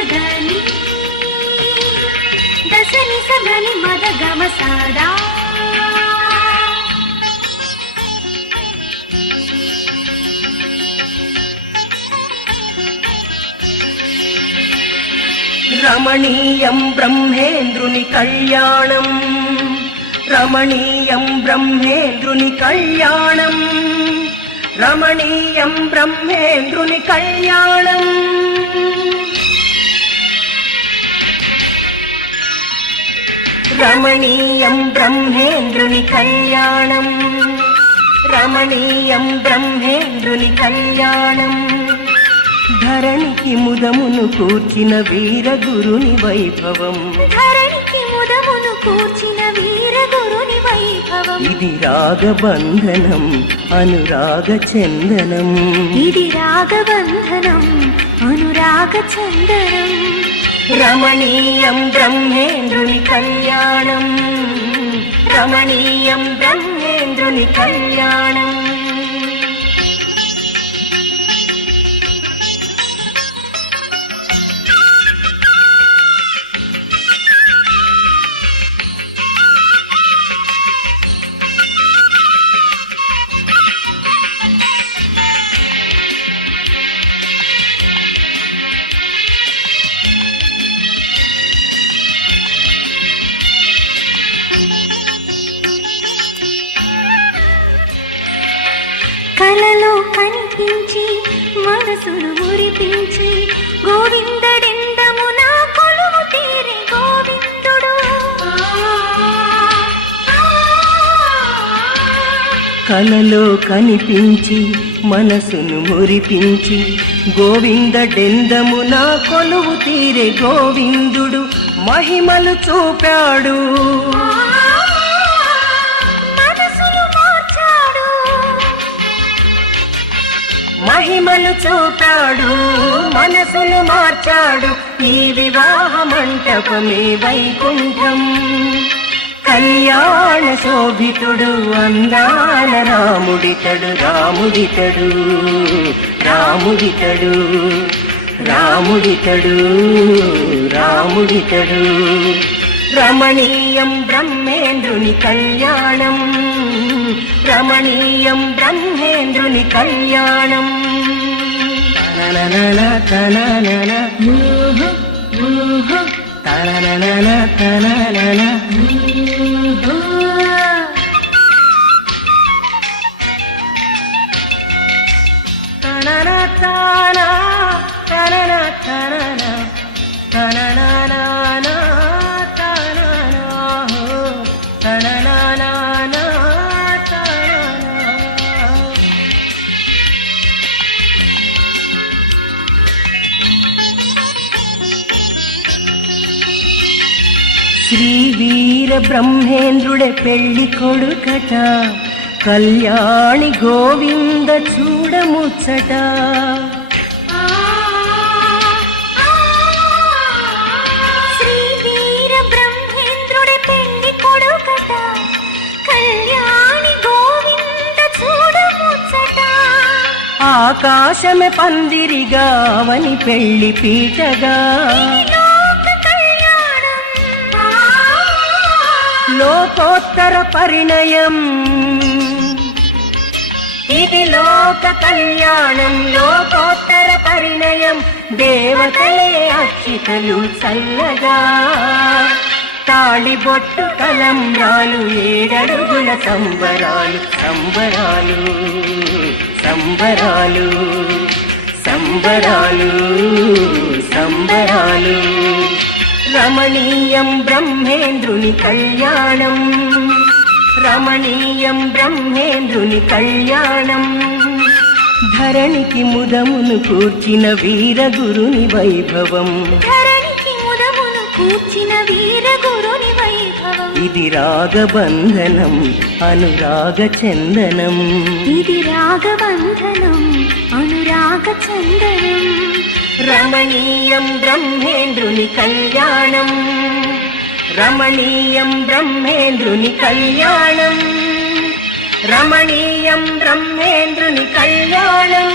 మదగని దశని సగని మదగమ సాదా రమణీయం బ్రహ్మేంద్రుని కళ్యాణం రమణీయం బ్రహ్మేంద్రుని కళ్యాణం రమణీయం బ్రహ్మేంద్రుని కళ్యాణం రమణీయం బ్రహ్మేంద్రుని కళ్యాణం రమణీయం బ్రహ్మేంద్రుని కళ్యాణం ధరణికి ముదమును కూర్చిన వీరగురుని వైభవం ధరణికి ముదమును కూర్చిన వీరగురుని వైభవం ఇది రాగబంధనం అనురాగ చందనం ఇది రాగబంధనం అనురాగ చందనం రమణీయం బ్రహ్మేంద్రుని కళ్యాణం రమణీయం బ్రహ్మేంద్రుని కళ్యాణం కలలో కనిపించి మనసును మురిపించి గోవిందడెందము నా కొలువు తీరి గోవిందుడు కలలో కనిపించి మనసును మురిపించి గోవిందడెందము నా కొలువు తీరే గోవిందుడు మహిమలు చూపాడు మహిమలు చూపాడు మనసులు మార్చాడు ఈ వివాహ మంటపమే వైకుంఠం కళ్యాణ శోభితుడు అందాల రాముడితడు రాముడితడు రాముడితడు రాముడితడు రాముడితడు రమణీయం బ్రహ్మేంద్రుని కళ్యాణం రమణీయం బ్రహ్మేంద్రుని కళ్యాణం తననన తననన తననన తననన తనన తన తనన తనన తననన శ్రీ వీర బ్రహ్మేంద్రుడే పెళ్లి కొడుకట కళ్యాణి గోవింద చూడముచ్చట శ్రీ వీర బ్రహ్మేంద్రుడే పెళ్లి కొడుకట కళ్యాణి గోవింద చూడముచ్చట ఆకాశమే పందిరిగా అవని పెళ్లి పీటగా లోకోత్తర పరిణయం ఇది లోక కళ్యాణం లోకోత్తర పరిణయం దేవతలే అక్షితలు చల్లగా తాళిబొట్టు తలంబ్రాలు 7 అడుగుల సంబరాలు సంబరాలు సంబరాలు సంబరాలు సంబరాలు రమణీయం బ్రహ్మేంద్రుని కళ్యాణం రమణీయం బ్రహ్మేంద్రుని కళ్యాణం ధరణికి ముదమును కూర్చిన వీరగురుని వైభవం ధరణికి ముదమును కూర్చిన వీరగురుని వైభవం ఇది రాగబంధనం అనురాగ చందనం ఇది రాగబంధనం అనురాగ చందనం రమణీయం బ్రహ్మేంద్రుని కళ్యాణం రమణీయం బ్రహ్మేంద్రుని కళ్యాణం రమణీయం బ్రహ్మేంద్రుని కళ్యాణం